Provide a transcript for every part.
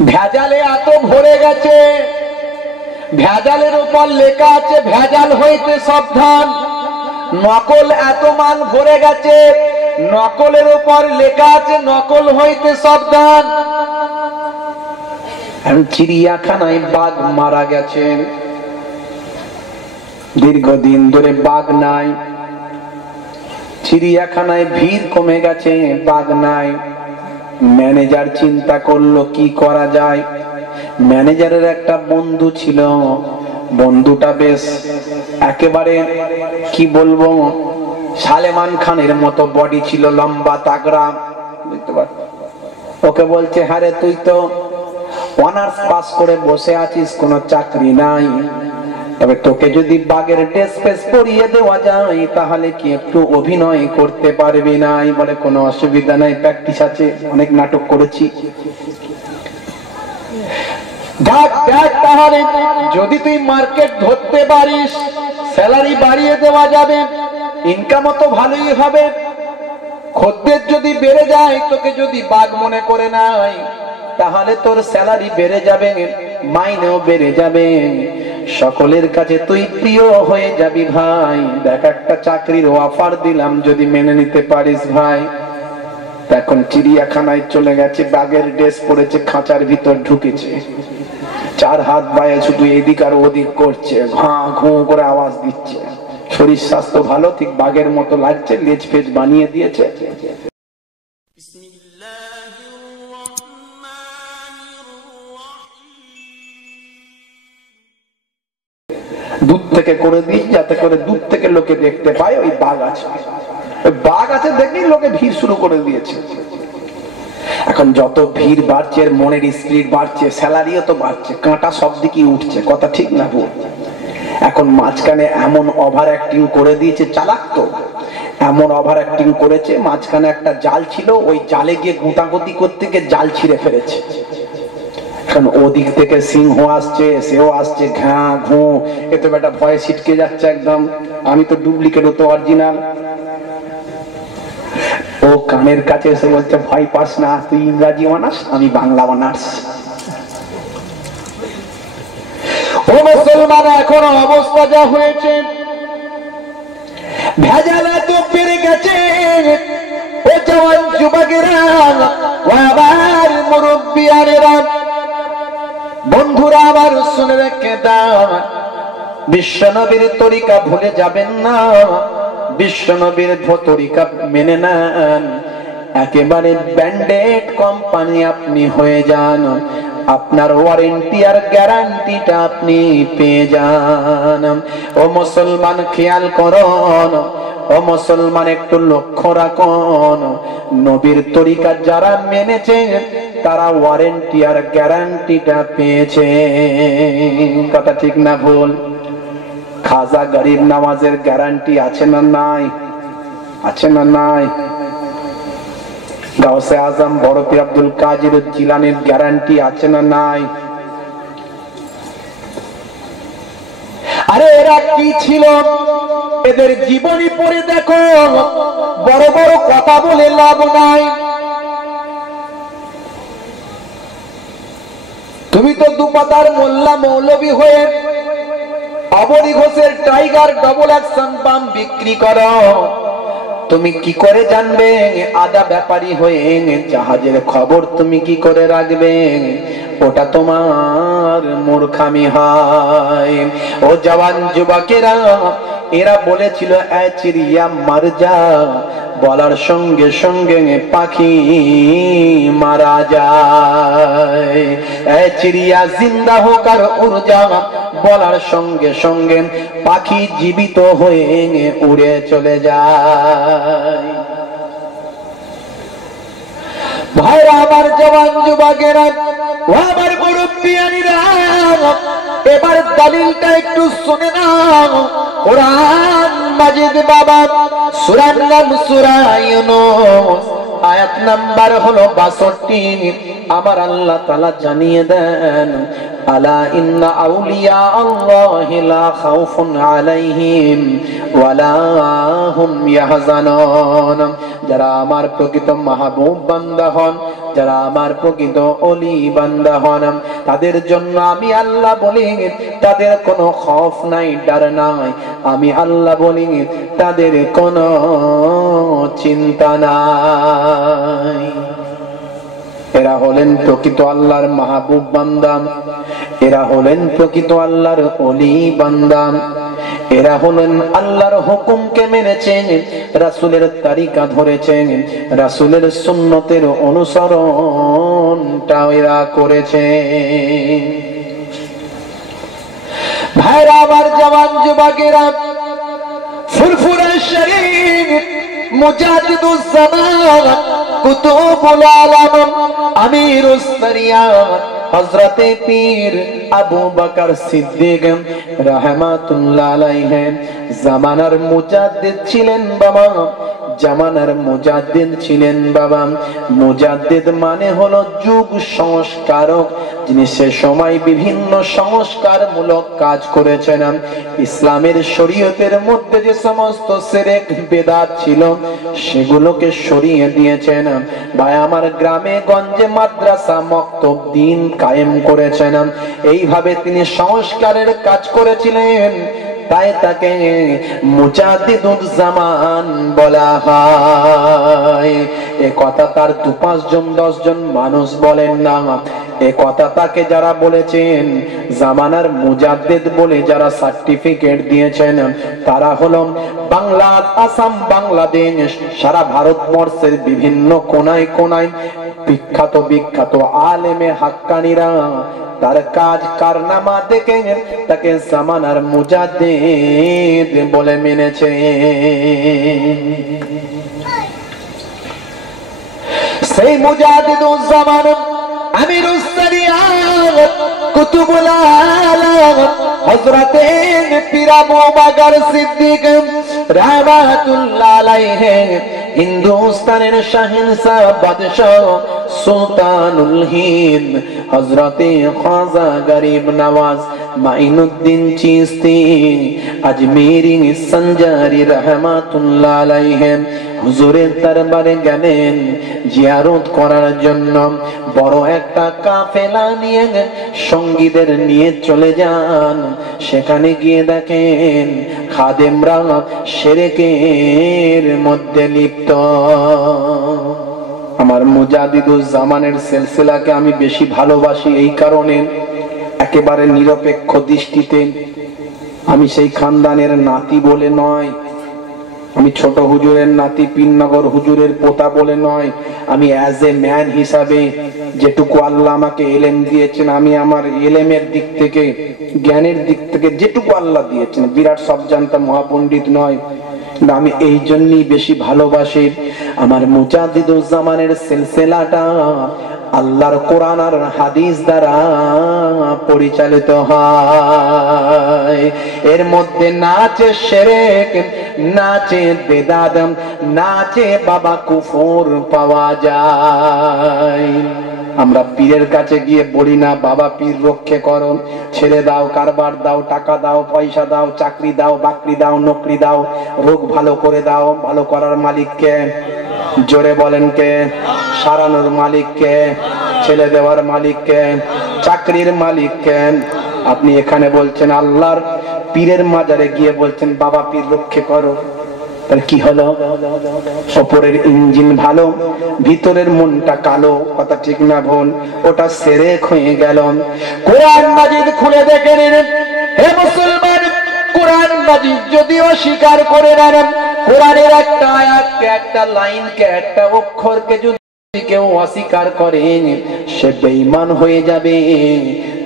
ভেজালে এত ভরে গেছে, ভেজালের উপর লেখা আছে ভেজাল হইতে সাবধান। নকল এত মাল ভরে গেছে, নকলের উপর লেখা আছে নকল হইতে সাবধান। চিড়িয়াখানায় বাঘ মারা গেছেন, দীর্ঘদিন ধরে বাঘ নাই। চিড়িয়াখানায় ভিড় কমে গেছে, বাঘ নাই। ম্যানেজার চিন্তা করলো কি করা যায়। ম্যানেজারের একটা বন্ধু ছিল, বন্ধুটা বেশ একেবারে কি বলবো সালেমান খানের মতো বডি ছিল, লম্বা তাগড়া। ওকে বলছে, হারে তুই তো অনার্স পাস করে বসে আছিস, কোনো চাকরি নাই, তবে তোকে যদি বাঘের ড্রেস ফেস পরিয়ে দেওয়া যায় তাহলে কি একটু অভিনয় করতে পারবি না? বলে কোনো অসুবিধা নাই, প্র্যাকটিস আছে, অনেক নাটক করেছি। তাহলে যদি তুই মার্কেট ধরতে পারিস স্যালারি বাড়িয়ে দেওয়া যাবে, ইনকামও তো ভালোই হবে। খদ্দের যদি বেড়ে যায়, তোকে যদি বাঘ মনে করে নাই তাহলে তোর স্যালারি বেড়ে যাবে, মাইনেও বেড়ে যাবে, সকলের কাছে তুই প্রিয় হয়ে যাবি ভাই। দেখ একটা চাকরির অফার দিলাম, যদি মেনে নিতে পারিস ভাই। এখন চিড়িয়াখানায় চলে গেছে, বাঘের ড্রেস পরেছে, খাঁচার ভিতর ঢুকেছে, চার হাত বায়ে শুধু এদিক আর ওদিক করছে, ঘাঁ ঘুঁ করে আওয়াজ দিচ্ছে। শরীর স্বাস্থ্য ভালো, ঠিক বাঘের মতো লাগছে, লেজ ফেজ বানিয়ে দিয়েছে। দূর থেকে করে দিই, যাতে করে দূর থেকে লোকে দেখতে পায় ওই বাঘ আছে। বাঘ আছে দেখেই লোকে ভিড় শুরু করে দিয়েছে। এখন যত ভিড় বাড়ছে, মনের স্পিরিট বাড়ছে, স্যালারিও তো বাড়ছে, কাঁটা সব দিকে উঠছে, কথা ঠিক না ভুল? এখন মাঝখানে এমন ওভার অ্যাক্টিং করে দিয়েছে, চালাক তো এমন ওভার অ্যাক্টিং করেছে, মাঝখানে একটা জাল ছিল, ওই জালে গিয়ে গুঁতাগুতি করতে গিয়ে জাল ছিঁড়ে ফেলেছে। এখন ওদিক থেকে সিংহ আসছে, সেও আসছে, ঘ্যাঁ ঘু, এ তো বেটা ভয়ে ছিটকে যাচ্ছে একদম, আমি তো ডুপ্লিকেট, ও তো অরিজিনাল। ও কানের কাছে এসে বলছে, ভয় পাস না, তুই ইংরাজি অনার্স, আমি বাংলা অনার্স। ও মুসলমান, এখন অবস্থা যা হয়েছে, ভেজাল এত বেড়ে গেছে, ও জওয়ান যুবকেরা, ও আবার মুরব্বিয়ানেরা, বন্ধুরা আমার শুনে রেখে দাও, বিশ্বনবীর তরিকা ভুলে যাবেন না, বিশ্বনবীর তরিকা মেনে নেন, একেবারে ব্যান্ডেড কোম্পানি আপনি হয়ে যান, আপনার ওয়ারেন্টি আর গ্যারান্টিটা আপনি পেয়ে যান। ও মুসলমান খেয়াল করুন, ও মুসলমান একটু লক্ষ্য রাখুন, নবীর তরিকা যারা মেনেছে তারা ওয়ারেন্টি আর গ্যারান্টিটা পেয়েছে, কথা ঠিক না ভুল? খাজা গরিব নামাজের গ্যারান্টি আছে না নাই? আছে না নাই? গাউসে আজম বরফি আব্দুল কাদের জিলানীর গ্যারান্টি আছে না নাই? আরে এরা কি ছিল, এদের জীবনী পড়ে দেখো, বড় বড় কথা বলে লাভ নাই। তুমি তো দুপাতার মোল্লা মৌলবী হয়ে অবনী ঘোষের টাইগার ডবল অ্যাকশন পাম্প বিক্রি করো, তুমি কি করে জানবে? আদা ব্যাপারী হয়ে জাহাজের খবর তুমি কি করে রাখবে? ওটা তোমার মূর্খামি হয়। ও জওয়ান যুবকেরা, এরা বলেছিল এ চিড়িয়া মার যা, বলার সঙ্গে সঙ্গে পাখি মারা যায়। এ চিড়িয়া জিন্দা হোক আর উড় যা, বলার সঙ্গে সঙ্গে পাখি জীবিত হয়ে উড়ে চলে যায়। ভাইরা আমার, জওয়ান যুবকেরা, ও আমার মুরব্বিয়ানিরা, এবার দলিলটা একটু শুনে নাও। কোরআন মাজিদ বাবা, সূরার নাম সূরা ইউনূস, আয়াত নাম্বার হলো ৬২। আমার আল্লাহ তাআলা জানিয়ে দেন, আলা ইন্না আউলিয়া আল্লাহি লা খাউফুন আলাইহিম ওয়ালা হুম ইয়াহজানুন। যারা আমার প্রকৃত মাহবুব বান্দা হন, যারা আমার প্রকৃত ওলি বান্দা হন, তাদের জন্য আমি আল্লাহ বলি তাদের কোনো খৌফ নাই, ডর নাই। আমি আল্লাহ বলি তাদের কোনো চিন্তা নাই। এরা হলেন প্রকৃত আল্লাহর মাহবুব বান্দা, এরা হলেন প্রকৃত আল্লাহর ওলি বান্দা, এরা হলেন আল্লাহর হুকুমকে মেনেছেন, রাসূলের তরিকা ধরেছেন, রাসূলের সুন্নতের অনুসরণটা এরা করেছে। ভাইরা আমার, জওয়ান যুবকেরা, ফুরফুরে শরীফ মুজাদ্দিদুজ জামান কুতুবুল আলম আমিরুস শরিয়াত হযরতে পীর আবু বকর সিদ্দিক রাহমাতুল্লাহ আলাইহি জামানার মুজাদ্দিদ ছিলেন বাবা, জামানার মুজাদ্দিদ ছিলেন বাবা। মুজাদ্দিদ মানে হলো যুগ সংস্কারক, যিনি সে সময় বিভিন্ন সংস্কারমূলক কাজ করেছেন। ইসলামের শরীয়তের মধ্যে যে সমস্ত শিরক বিদআত ছিল সেগুলোকে সরিয়ে দিয়েছেন। ভাই আমার, গ্রামে গঞ্জে মাদ্রাসা মক্তব দ্বীন কায়েম করেছেন। এইভাবে তিনি সংস্কারের কাজ করেছিলেন, তাই তাকে মুজাদ্দিদুজ জামান বলা হয়। এ কথা তার 2-5 জন 10 জন মানুষ বলেন না, এ কথা তাকে যারা বলেছেন জামানার মুজাদ্দিদ বলে যারা সার্টিফিকেট দিয়েছেন তারা হলো বাংলা, আসাম, বাংলাদেশ, সারা ভারতবর্ষের বিভিন্ন কোনায় কোনায় বিখ্যাত বিখ্যাত আলেমে হাক্কানিরা তার কাজ কারনামা দেখে তাকে জামানার মুজাদ্দিদ বলে মেনেছে। সেই মুজাদ্দিদুজ জামান আমিরুস শরিয়াত কুতুবুল আলম হযরতে পীর আবু বকর সিদ্দিক রাহমাতুল্লাহ আলাইহি হিন্দুস্তানের শাহেনশাহ বাদশাহ সুলতানুল হিন্দ হযরতে খাজা গরিব নওয়াজ মাইনুদ্দিন চিশতি আজমেরি সঞ্জারি রহমাতুল্লাহ আলাইহি হুজুরের দরবারে গেলেন জিয়ারত করার জন্য। বড় একটা কাফেলা নিয়ে সঙ্গীদের নিয়ে চলে যান। সেখানে গিয়ে দেখেন খাদেমরা শিরকের মধ্যে লিপ্ত। আমার মুজাদ্দিদুজ জামানের সিলসিলাকে আমি বেশি ভালোবাসি এই কারণে, একেবারে নিরপেক্ষ দৃষ্টিতে। আমি সেই খানদানের নাতি বলে নয়, আমি ছোট হুজুরের নাতি, পীরনগর হুজুরের পোতা বলে নয়। আমি অ্যাজ এ ম্যান হিসাবে যেটুকু আল্লাহ আমাকে এলেম দিয়েছেন, আমি আমার এলেমের দিক থেকে, জ্ঞানের দিক থেকে যেটুকু আল্লাহ দিয়েছেন, বিরাট সব জানতা মহাপণ্ডিত নয়, আমি এই জন্যই বেশি ভালোবাসি। আমার মুজাদ্দিদুজ জামানের সিলসিলাটা আল্লাহর কোরআন আর হাদিস দ্বারা পরিচালিত হয়। এর মধ্যে নাচে শিরক, নাচে বেদাত, নাচে বাবা কুফর পাওয়া যায়। আমরা পীরের কাছে গিয়ে বলি না বাবা পীর রক্ষে করো, ছেড়ে দাও, কারবার দাও, টাকা দাও, পয়সা দাও, চাকরি দাও, বাকরি দাও, নকরি দাও, রোগ ভালো করে দাও। ভালো করার মালিক কে? জোরে বলেন কে? সারানোর মালিক কে? ছেলে দেওয়ার মালিক কে? চাকরির মালিক কে? আপনি এখানে বলছেন আল্লাহর পীরের মাজারে গিয়ে বলছেন বাবা পীর রক্ষে করো, তাহলে কি হলো? ওপরের ইঞ্জিন ভালো, ভিতরের মনটা কালো। কথা ঠিক না ভুল? ওটা শিরক হয়ে গেল। কোরআন মাজিদ খুলে দেখে নিন হে মুসলমান, কোরআন মাজিদ যদিও স্বীকার করে নেন, কোরআনের একটা আয়াতকে, একটা লাইনকে, একটা অক্ষরকে যদি কেউ অস্বীকার করে সে বেঈমান হয়ে যাবে,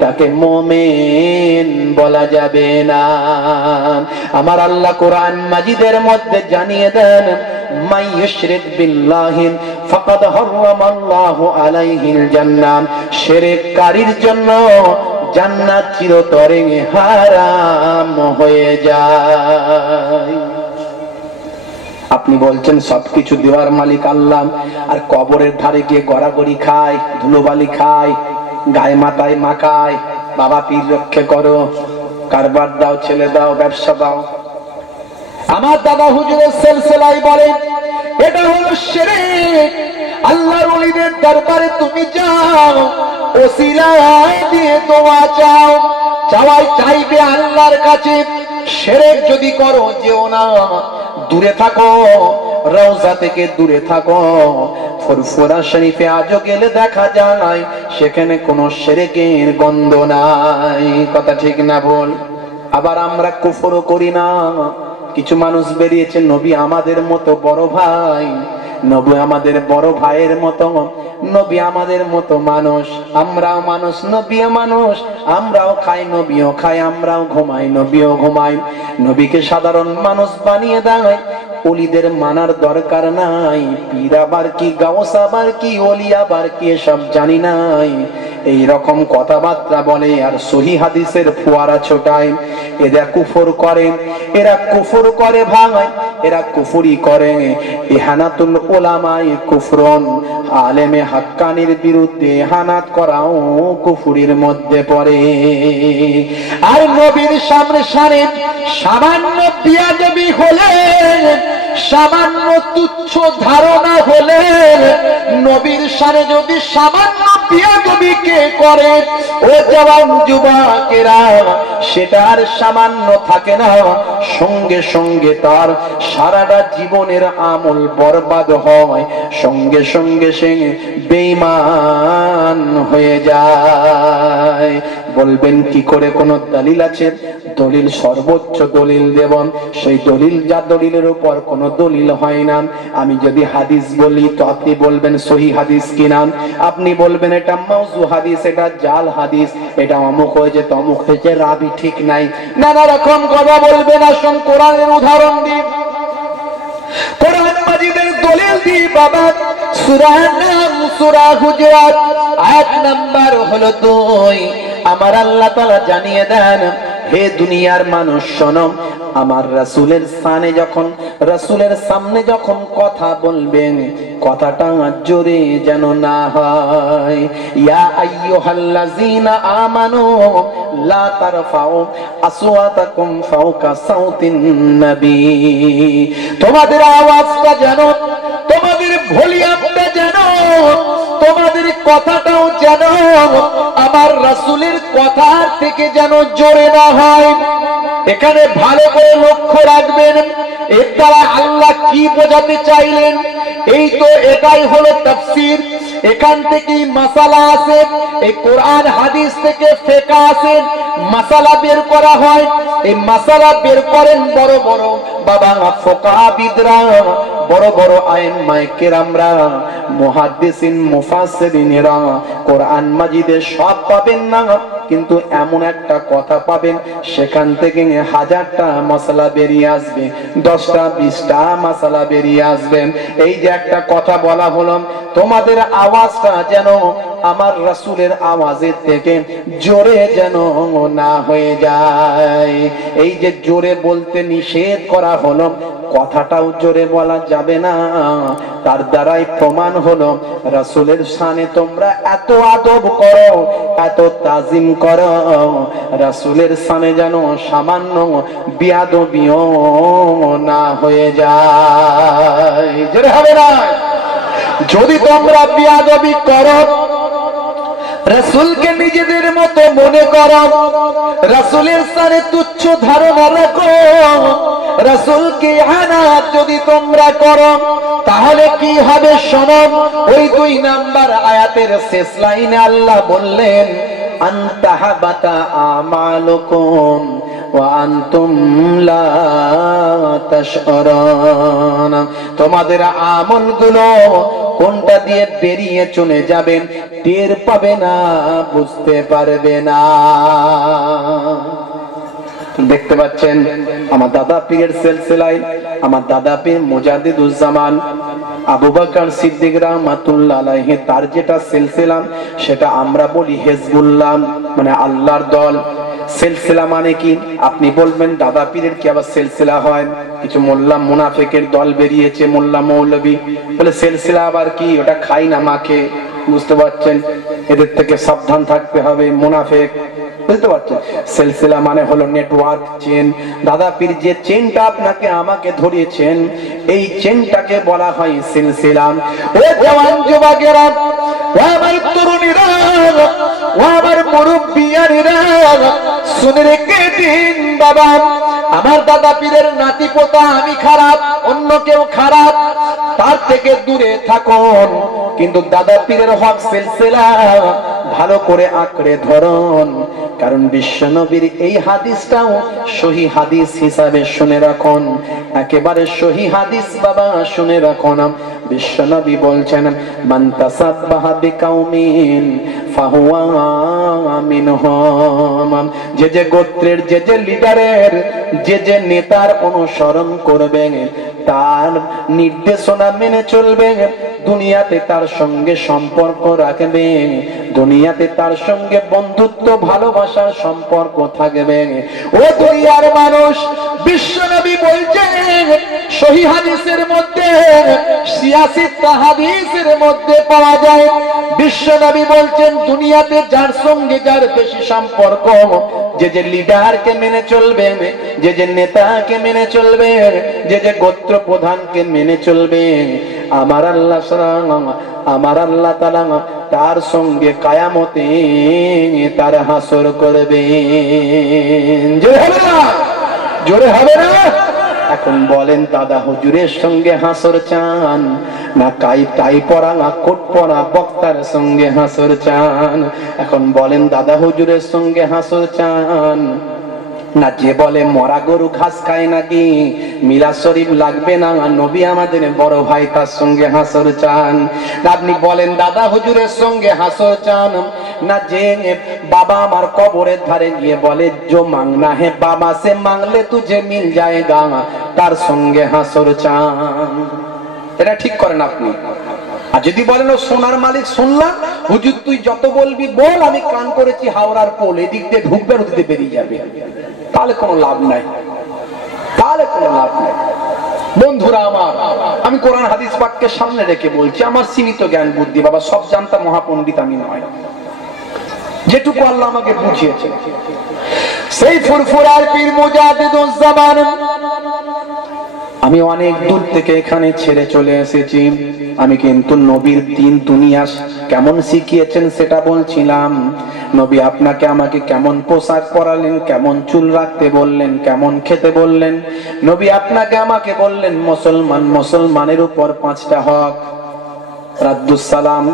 তাকে মুমিন বলা যাবে না। আমার আল্লাহ কোরআন মাজিদের মধ্যে জানিয়ে দেন মাই ইউশরিক বিল্লাহি ফাকাদ হারামাল্লাহু আলাইহিল জান্নাহ, শিরককারীর জন্য জান্নাত চিরতরে হারাম হয়ে যায়। আপনি বলছেন সবকিছু দেওয়ার মালিক আল্লাহ, আর কবরের ধারে গিয়ে গড়াগড়ি খায়, ধুলোবালি খায়, গায়ে মাথায় মাখায়, বাবা পীর রক্ষা করো, কারবার দাও, ছেলে দাও, ব্যবসা দাও। আমার দাদা হুজুরের সিলসিলায় বলেন এটা হলো শিরক। আল্লাহর ওলিদের দরবারে তুমি যাও, ওসিলা দিয়ে দোয়া চাও, চাওয়াই চাইবে আল্লাহর কাছে। শিরক যদি করো যেও না, দূরে থাকো, রওজা থেকে দূরে থাকো। ফুরফুরা শরীফে আজও গেলে দেখা যায় সেখানে কোনো শিরকের গন্ধ নাই। কথা ঠিক না বল? আবার আমরা কুফরও করি না। কিছু মানুষ বেরিয়েছে নবী আমাদের মতো বড় ভাই, নবী আমাদের বড় ভাইয়ের মতো, নবী আমাদের মতো মানুষ, আমরাও মানুষ, নবীও মানুষ, আমরাও খাই, নবীও খাই, আমরাও ঘুমাই, নবীও ঘুমাই। নবীকে সাধারণ মানুষ বানিয়ে দেয়। ওলিদের মানার দরকার নাই। পীর আবার কি, গাউস আবার কি, ওলি আবার কি, সব জানি নাই। এই রকম কথাবার্তা বলে আর সহি হাদিসের ফোয়ারা ছোটায়। এরা কুফর করে, এরা কুফর করে ভাই, এরা কুফরি করে। ইহানাতুল উলামায়ে কুফরন, আলেমে হাক্কানির বিরুদ্ধে ইহানাত করাও কুফরির মধ্যে পড়ে। আর নবীর সামনে সামান্য বিয়াদবি হলে, সামান্য তুচ্ছ ধারণা হলে, নবীর সামনে যদি সামান্য বিয়াদবি কে করে, ও জওয়ান যুবকেরা, সেটা আর সামান্য থাকে না, সঙ্গে সঙ্গে তার সারাটা জীবনের আমল বরবাদ হয়, সঙ্গে সঙ্গে সে বেঈমান হয়ে যায়। বলবেন কি করে? কোন দলিল আছে? দলিল সর্বোচ্চ দলিল দেবন, সেই দলিল, যা দলিলের উপর কোন দলিল হয় না। আমি যদি হাদিস বলি তো আপনি বলবেন সহি হাদিস কিনা, আপনি বলবেন এটা মাউজু হাদিস, এটা জাল হাদিস, এটা অমুক হয়েছে তমুক হয়েছে, রাবি ঠিক নাই, নানা রকম কথা বলবেন। আসুন কোরআনের উদাহরণ দিই, কোরআন মাজিদের দলিল দিই বাবা। সূরা নাম, সূরা হুজুরাত, আয়াত নাম্বার হলো 2। আমার আল্লাহ তাআলা জানিয়ে দেন, হে দুনিয়ার মানুষ শোনো, আমার রাসূলের সামনে যখন, রাসূলের সামনে যখন কথা বলবেন, কথাটা জোরে যেন না হয়। ইয়া আইয়ুহাল্লাযীনা আমানু লা তারফাউ আসওয়াতাকুম ফাওকা সাউতিন নবী। তোমাদের আওয়াজটা যেন, তোমাদের ভলিউমটা যেন, তোমাদের কথাটাও যেন আমার রাসূলের কথার থেকে যেন জোরে না হয়। এখানে ভালো করে লক্ষ্য রাখবেন, এর দ্বারা আল্লাহ কি বোঝাতে চাইলেন। এই তো এটাই হলো তাফসীর। এখান থেকেই মাসালা আছে, এই কোরআন হাদিস থেকে ফিকহ আছে, মাসালা বের করা হয়। এই মাসালা বের করেন বড় বড় বাবা ফুকাহাবিদরা, বড় বড় আইম্মায়ে কেরামরা, মুহাদ্দিসিন মুফাসসিরিনরা। কোরআন মাজিদে সব পাবেন না, কিন্তু এমন একটা কথা পাবেন সেখান থেকে 1000টা মাসালা বেরিয়ে আসবে, 10টা 20টা মাসালা বেরিয়ে আসবেন। এই যে একটা কথা বলা হলো, তোমাদের আওয়াজটা যেন আমার রাসূলের আওয়াজের থেকে জোরে যেন না হয়ে যায়। এই যে জোরে বলতে নিষেধ করা হলো, কথাটাও জোরে বলা যাবে না। তার দ্বারাই প্রমাণ হলো রাসূলের শানে তোমরা এত আদব করো, এত তাজিম করো, রাসূলের শানে যেন সামান্য বিয়াদবিও না হয়ে যায়। জোরে হবে না? যদি তোমরা বিয়াদবি করো, রাসূলকে নিজেদের মতো মনে করো, রাসূলের শানে তুচ্ছ ধারণা রাখো, রাসূলকে ইহানাত যদি তোমরা করো, তাহলে কি হবে শোনো। ওই 2 নাম্বার আয়াতের শেষ লাইনে আল্লাহ বললেন, আনতাহাবাতা আমালুকুম ওয়া আনতুম লা তাশউরুন। তোমাদের আমলগুলো কোনটা দিয়ে বেরিয়ে চলে যাবেন টের পাবে না, বুঝতে পারবে না। দেখতে পাচ্ছেন আমার দাদা পীরের সিলসিলায়, আমার দাদা পীর মুজাদ্দিদুজ্জামান আবু বকর সিদ্দিক রাহমাতুল্লাহ আলাইহি, তার যেটা সিলসিলা সেটা আমরা বলি হিজবুল্লাহ, মানে আল্লাহর দল। সিলসিলা মানে কি? আপনি বলবেন দাদা পীরের কি আবার সিলসিলা হয়? কিছু মোল্লা মুনাফিকের দল বেরিয়েছে, মোল্লা মৌলবী, বলে সিলসিলা আবার কি? ওটা খাই না মাকে। বুঝতে পারছেন? এদের থেকে সাবধান থাকতে হবে। মুনাফিক বুঝতে পারছেন? সিলসিলা মানে হলো নেটওয়ার্ক, চেন। দাদা পীর যে চেনটা আপনাকে আমাকে ধরিয়েছেন, এই চেনটাকে বলা হয় সিলসিলা। ও জওয়ান যুবকেরা, ও আমার তরুণীরা, ও আমার মুরব্বিয়ানেরা, শুনে রেখে দিন বাবা, আমার দাদা পীরের নাতি পোতা আমি খারাপ, অন্য কেউ খারাপ, তার থেকে দূরে থাকুন। কিন্তু দাদা পীরের হক সিলসিলা ভালো করে আঁকড়ে ধরুন, কারণ বিশ্বনবীর এই হাদিসটাও সহি হাদিস হিসাবে শুনে রাখুন, একেবারে সহি হাদিস বাবা, শুনে রাখুন। বিশ্বনবী বলছেন, মান তাসাব্বাহা বিকাউমিন ফাহুয়া মিনহুম। যে যে গোত্রের, যে যে লিডারের, যে যে নেতার অনুসরণ করবে, তার নির্দেশনা মেনে চলবে, দুনিয়াতে তার সঙ্গে সম্পর্ক রাখবে, দুনিয়াতে তার সঙ্গে বন্ধুত্ব ভালোবাসার সম্পর্ক থাকবে। ও দুনিয়ার মানুষ, বিশ্বনবী বলছেন সহিহ হাদিসের মধ্যে, ৮৬টা হাদিসের মধ্যে পাওয়া যায়, বিশ্বনবী বলছেন দুনিয়াতে যার সঙ্গে যার বেশি সম্পর্ক, যে যে লিডারকে মেনে চলবে, যে যে নেতাকে মেনে চলবে, যে যে গোত্র প্রধানকে মেনে চলবে, আমার আল্লাহ আমার আল্লাহ তাআলা তার সঙ্গে কিয়ামতে তার হাসর করবে। জোরে হবে না? জোরে হবে না? এখন বলেন, দাদা হুজুরের সঙ্গে হাসর চান না টাই পরা না কোট পরা বক্তার সঙ্গে হাসর চান? এখন বলেন, দাদা হুজুরের সঙ্গে হাসর চান না যে বলে মরা গরু ঘাস খায় নাকি, মিলাদ শরীফ লাগবে না, নবী আমাদের বড় ভাই, তার সঙ্গে হাসর চান? আপনি বলেন, দাদা হুজুরের সঙ্গে হাসর চান না যে বাবা আমার কবরের ধারে গিয়ে বলে জো মাংনা হে বাবা সে মাংলে তুঝে মিল যায়গা, তার সঙ্গে হাসর চান? এটা ঠিক করেন আপনি। আর যদি বলেন ও সোনার মালিক শুনলাম, হুজুর তুই যত বলবি বল, আমি কান করেছি হাওড়ার পোল, এদিক দিয়ে ঢুকবে আর ওদিকে বেরিয়ে যাবে, তাহলে কোনো লাভ নাই, তাহলে কোনো লাভ নাই। বন্ধুরা আমার, আমি কোরআন হাদিস পাককে সামনে রেখে বলছি, আমার সীমিত জ্ঞান বুদ্ধি, বাবা সব জানতা মহাপণ্ডিত আমি নয়, যেটুকু আল্লাহ আমাকে বুঝিয়েছে। সেই ফুরফুরার পীর মুজাদ্দিদুজ জামান, আমি অনেক দূর থেকে এখানে ছেড়ে চলে এসেছি, আমি কিন্তু নবীর দিন দুনিয়া কেমন শিখিয়েছেন সেটা বলছিলাম। নবী আপনাকে আমাকে কেমন পোশাক পরালেন, কেমন চুল রাখতে বললেন, কেমন খেতে বললেন। নবী আপনাকে আমাকে বললেন মুসলমানের উপর 5টা হক, রাদ্দুস সালাম,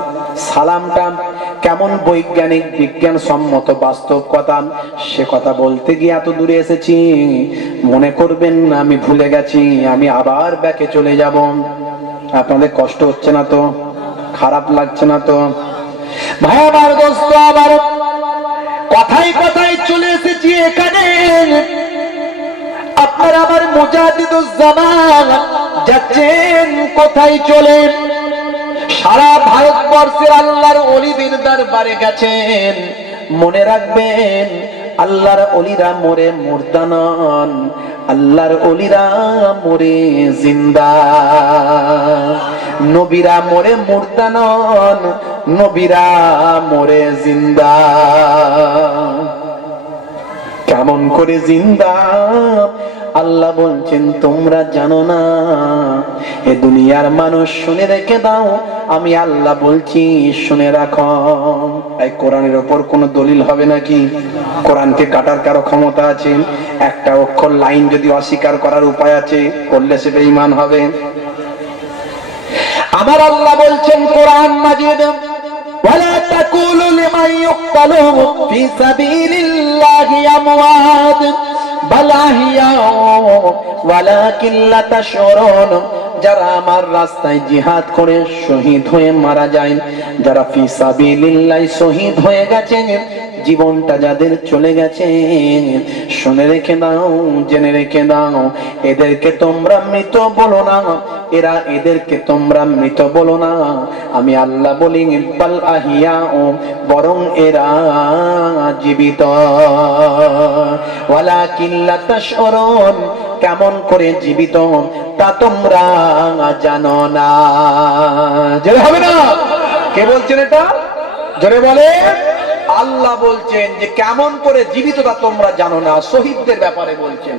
সালামটা কেমন বৈজ্ঞানিক বিজ্ঞান সম্মত বাস্তব কথা, সে কথা বলতে গিয়ে এত দূরে এসেছি, মনে করবেন না আমি ভুলে গেছি, আমি আবার ব্যাকে চলে যাব। আপনাদের কষ্ট হচ্ছে না তো? খারাপ লাগছে না তো? ভাই আমার, দোস্ত আমার, কথাই কথাই চলে এসেছি এখানে। আপনারা আমার মুজাদ্দিদুজ জামান যাচ্ছেন কোথায় চলে? সারা ভারতবর্ষের আল্লাহর ওলিদের দরবারে গেছেন। মনে রাখবেন, আল্লাহর ওলিরা মরে মুর্দা নন, আল্লাহর ওলিরা মরে জিন্দা। নবীরা মরে মুর্দা নন, নবীরা মরে জিন্দা। কেমন করে জিন্দা? আল্লাহ বলছেন তোমরা জানো না। এ দুনিয়ার মানুষ শুনে রেখে দাও, আমি আল্লাহ বলছি শুনে রাখো। এই কোরআনের উপর কোনো দলিল হবে নাকি? কোরআনকে কাটার কারো ক্ষমতা আছে? একটা অক্ষর লাইন যদি অস্বীকার করার উপায় আছে, করলে সেটা ঈমান হবে। আমার আল্লাহ বলছেন কোরআন মাজিদ, ওয়ালা তাকুলু লিমান ইউকতালু ফি সাবিলিল্লাহি আমওয়াত বাল আহইয়া ওয়ালাকিন লা তাশউরুন। যারা আমার রাস্তায় জিহাদ করে শহীদ হয়ে মারা যায়, যারা ফি সাবিলিল্লাহ শহীদ হয়ে গেছে, জীবনটা যাদের চলে গেছে, শুনে রেখে দাও, জেনে রেখে দাও, এদেরকে তোমরা মৃত বলো না, এদেরকে তোমরা মৃত বলো না। আমি আল্লাহ বলি বাল আহিয়া, বরং এরা জীবিত। ওয়ালাকিন লা তাশউরুন, কেমন করে জীবিত তা তোমরা জানো না। জোরে হবে না? কে বলছেন এটা? জোরে বলে। আল্লাহ বলছেন যে কেমন করে জীবিত তা তোমরা জানো না। শহীদদের ব্যাপারে বলছেন।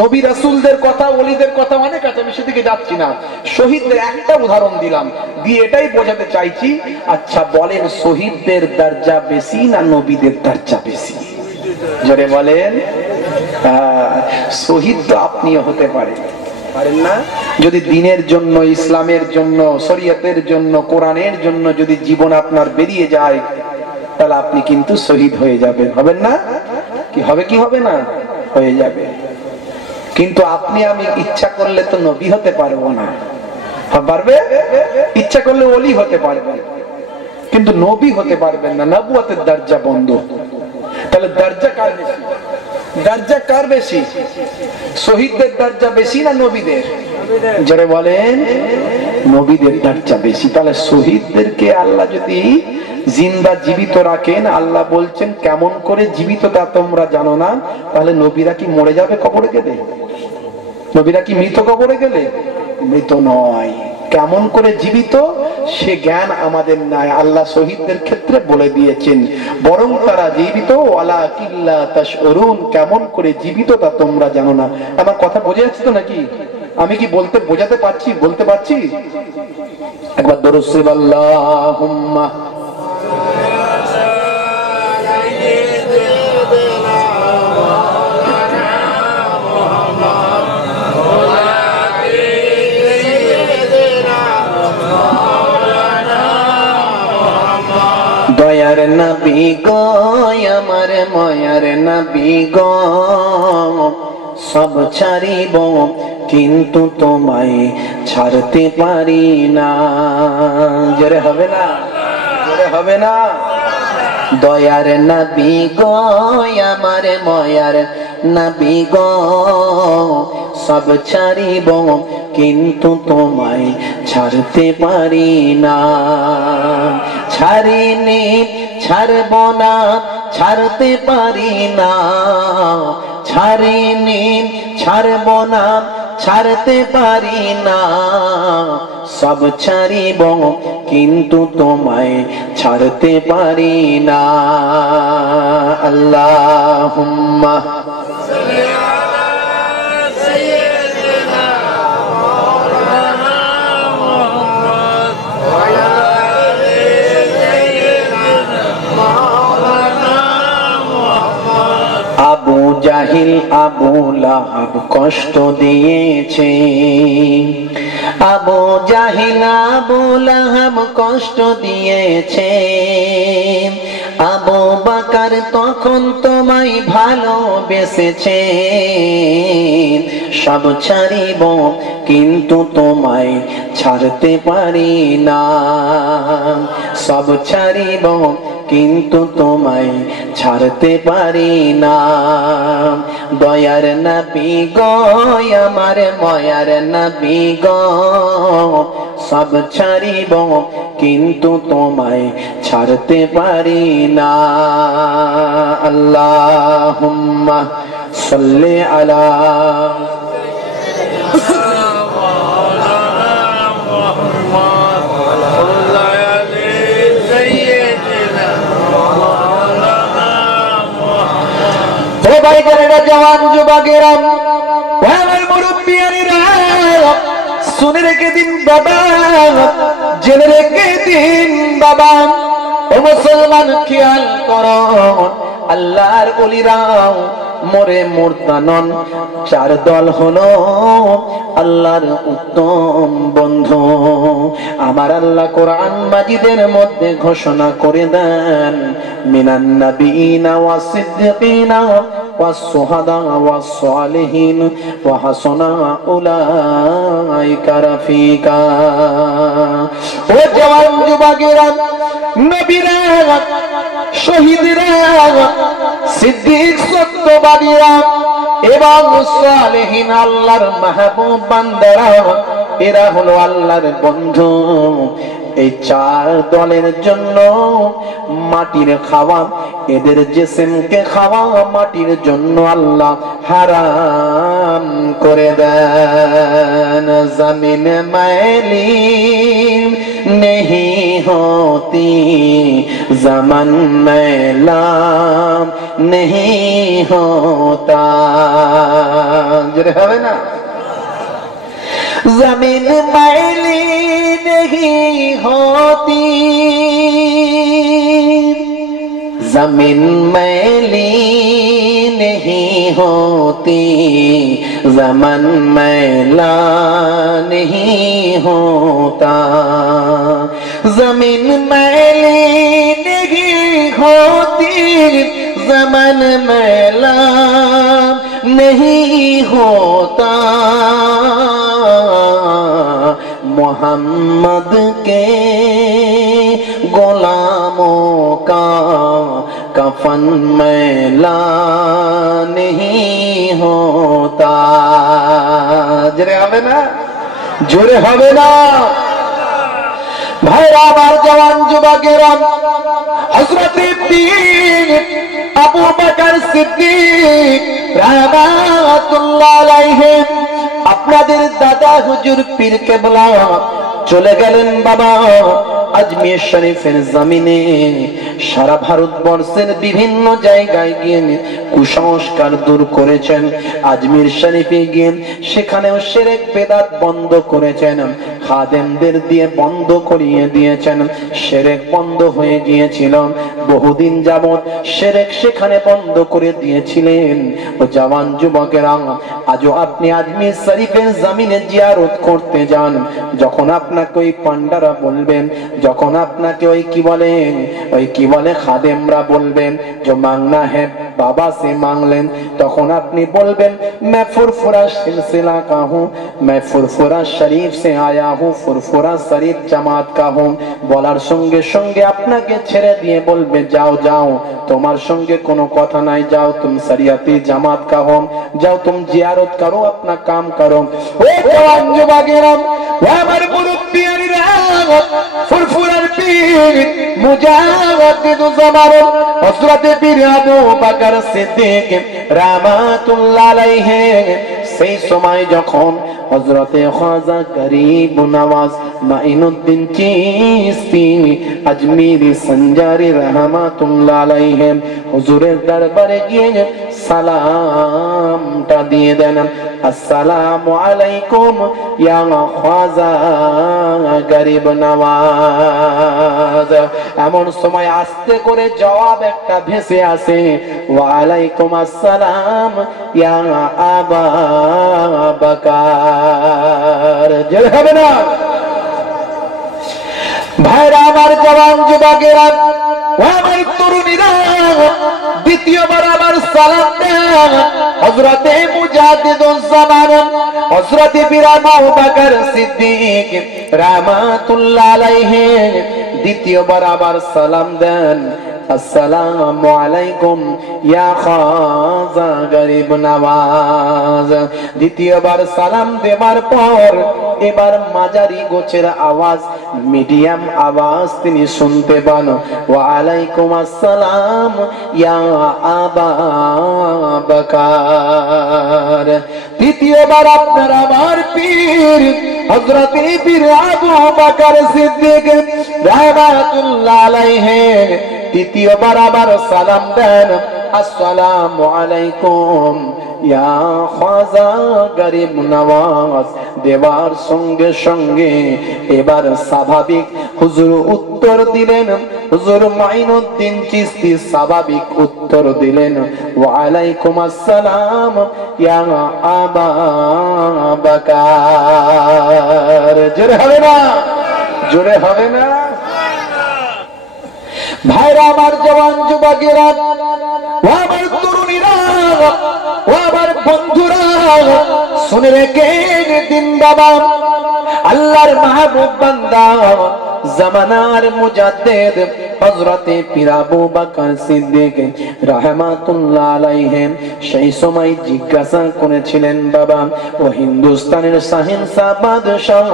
নবী রাসূলদের কথা, ওলিদের কথা অনেক আছে, আমি সেদিকে যাচ্ছি না। শহীদদের একটা উদাহরণ দিলাম, দিয়ে এটাই বোঝাতে চাইছি। আচ্ছা বলেন, শহীদদের দরজা বেশি না নবীদের দরজা বেশি? জোরে বলেন। শহীদ তো আপনিও হতে পারেন না? যদি দ্বীনের জন্য, ইসলামের জন্য, শরীয়তের জন্য, কোরআনের জন্য যদি জীবন আপনার বেরিয়ে যায়, তাহলে আপনি কিন্তু শহীদ হয়ে যাবেন। হবেন না? কি হবে? কি হবে না? হয়ে যাবে। কিন্তু আপনি আমি ইচ্ছা করলে তো নবী হতে পারবো না। পারবে? ইচ্ছা করলে ওলি হতে পারবেন, কিন্তু নবী হতে পারবেন না। নবুয়তের দরজা বন্ধ। তাহলে দরজা কার বেশি? দরজা কার বেশি? শহীদদের দরজা বেশি না নবীদের? যারা বলেন নবীদের দরজা বেশি। তাহলে শহীদদেরকে আল্লাহ যদি জিন্দা জীবিত রাখেন, আল্লাহ বলছেন কেমন করে জীবিত তা তোমরা জানো না। তাহলে নবীরা কি মরে যাবে কবরে গেলে? নবীরা কি মৃত কবরে গেলে? মৃত নয়। কেমন করে জীবিত সে জ্ঞান আমাদের নাই। আল্লাহ শহীদদের ক্ষেত্রে বলে দিয়েছেন, বরং তারা জীবিত ওয়ালাকিল্লা তাশউরুন, কেমন করে জীবিত তা তোমরা জানো না। আমার কথা বোঝা যাচ্ছে তো নাকি? আমি কি বোঝাতে পারছি? বলতে পারছি? একবার দরুদ শরীফ আল্লাহুম্মা দয়ার নবী গো, আমার মায়ার নবী গো, সব ছাড়িব কিন্তু তোমায় ছাড়তে পারি না। জোরে হবে না? জোরে হবে না? দয়ার নবী গো, আমার মায়ার নবী গো, সব ছাড়িব কিন্তু তোমায় ছাড়তে পারি না। ছাড়িনি, ছাড়ব না, ছাড়তে পারি না। ছাড়িনি, ছাড়ব না, ছাড়তে পারি না। সব ছাড়িব কিন্তু তোমায় ছাড়তে পারি না। আল্লাহুম্মা আবু জাহিল আবু লাহাব কষ্ট দিয়েছে। আবু জাহিল আবু লাহাব কষ্ট দিয়েছে। আবু বকর তখন তোমায় ভালোবেসেছে। সব ছাড়িব কিন্তু তোমায় ছাড়তে পারি না। সব ছাড়িব কিন্তু তোমায় ছাড়তে পারি না। দয়ার নবী গো, আমার মায়ার নবী গো, সব ছাড়িব কিন্তু তোমায় ছাড়তে পারি না। আল্লাহুম্মা সাল্লি আলা জওয়ান যুবকেরা, আমার মুরব্বিয়ানেরা, শুনে রেখে দিন বাবা, জেনে রেখে দিন বাবা। ও মুসলমান খেয়াল করো, আল্লাহর ওলিরাও মরে মুর্দানন। চার দল হলো আল্লাহর উত্তম বন্ধু। আমার আল্লাহ কোরআন মাজিদের মধ্যে ঘোষণা করে দেন, মিনান নাবিয়িনা ওয়াস সিদ্দিকিনা ওয়াস শুহাদা ওয়াস সালিহিন ওয়া হাসানা উলাইকা রাফিকা। ও জওয়ান যুবকেরা, নবীরা, শহীদরা, সিদ্দিক, সত্যবাদীরা এবং সালেহিন, আল্লাহর মাহবুব বান্দারা, এরা হলো আল্লাহর বন্ধু। এই চার দলের জন্য মাটির খাওয়া, এদের জিসমকে খাওয়া মাটির জন্য আল্লাহ হারাম করে দেন। জমিন মাইলিন नहीं होती ज़मन मैला नहीं होता। जरे হবে না जमीन मैली नहीं होती, जमीन मैली नहीं होती, ज़मन मैला नहीं होता। जमीन मैली नहीं होती, ज़मन मैला नहीं होता। मोहम्मद के गुलामों का कफन मैला नहीं होता। जोरे হবে না, জোরে হবে না। ভাইরা আমার, জওয়ান যুবকেরা, হযরত আবু বকর সিদ্দিক রাহমাতুল্লাহ আলাইহি আপনাদের দাদা হুজুর পীর কেবলা চলে গেলেন বাবা আজমির শরীফের জমিনে। সারা ভারতবর্ষের বিভিন্ন জায়গায় গিয়ে কুসংস্কার দূর করেছেন। আজমির শরীফে গিয়ে সেখানেও শিরক বেদাত বন্ধ করেছেন, খাদেমদের দিয়ে বন্ধ করিয়ে দিয়েছেন। শিরক বন্ধ হয়ে গিয়েছিল বহুদিন যাবত, শিরক সেখানে বন্ধ করে দিয়েছিলেন। ও জওয়ান যুবকেরা, আজও আপনি আজমির শরীফের জমিনে জিয়ারত করতে যান, যখন আপনাকে ওই পান্ডারা বলবেন, যখন আপনাকে ওই কি বলে খাদেমরা বলবেন যে মাংনা है बाबा से मांग लें, तखन आपनी बोलबेन मैं फुरफुरा सिलसिला का हूँ, मैं फुरफुरा शरीफ से आया हूँ, फुरफुरा शरीफ जमात का हूँ। বলার সঙ্গে সঙ্গে আপনাকে ছেড়ে দিয়ে বলবে যাও যাও, তোমার সঙ্গে কোনো কথা নাই, যাও तुम शरीयती जमात का हो, जाओ तुम जियारत करो, अपना काम करो। ओ जवान যুবকেরা, ও আমার মুরব্বিয়ানিরা, ফুরফুরার পীর মুজাদ্দিদ জামান হযরত পীর আবু বকর সিদ্দিক রাহমাতুল্লাহ আলাইহি সেই সময় যখন হযরতে খাজা গরিব নওয়াজ মাইনুদ্দিন চিশতি আজমিরি সঞ্জারি রাহমাতুল্লাহ আলাইহি হুজুরের দরবারে গিয়ে সালামটা দিয়ে দেন, আসসালামু আলাইকুম ইয়া খাজা গরিব নওয়াজ। এমন সময় আস্তে করে জবাব একটা ভেসে আসে, ওয়া আলাইকুম আসসালাম ইয়া আবা বকর। জয় হবে না ভাইরা আমার, জওয়ান যুবকেরা, ও আমার তরুণীরা, দ্বিতীয়বার আবার সালাম দেন হযরতে মুজাদ্দিদুজ জামান হযরতে পীর আবু বকর সিদ্দিক রাহমাতুল্লাহ আলাইহি। দ্বিতীয়বার আবার সালাম দেন, আসসালামু আলাইকুম ইয়া খাজা গরিব নওয়াজ। দ্বিতীয়বার সালাম দেবার পর এবার মাঝারি গোছের আওয়াজ, মিডিয়াম আওয়াজ তিনি শুনতে পান, ওয়া আলাইকুম আসসালাম ইয়া আবা বকর। তৃতীয়বার আপনার আমার পীর হযরত পীর আবু বকর সিদ্দিক রাহমাতুল্লাহ আলাইহি তৃতীয়বার আবার সালাম দেন, আসসালামু আলাইকুম ইয়া খাজা গরিব নওয়াজ। দেবার সঙ্গে সঙ্গে এবার স্বাভাবিক হুজুর উত্তর দিলেন, হুজুর মাইনুদ্দিন চিশতি স্বাভাবিক উত্তর দিলেন, ওয়া আলাইকুম আসসালাম ইয়া আবা বকর। জোরে হবে না, জোরে হবে না ভাইরা আমার, জওয়ান যুবকেরা, ও আমার তরুণীরা, ও আমার বন্ধুরা, শুনে রেখেন দিন বাবা, আল্লাহর মাহবুব বান্দা জামানার মুজাদ্দিদ হযরতে পীর আবু বকর সিদ্দিক রাহমাতুল্লাহ আলাইহি সেই সময় জিজ্ঞাসা করেছিলেন, বাবা ও হিন্দুস্তানের শাহেনশাহ বাদশাহ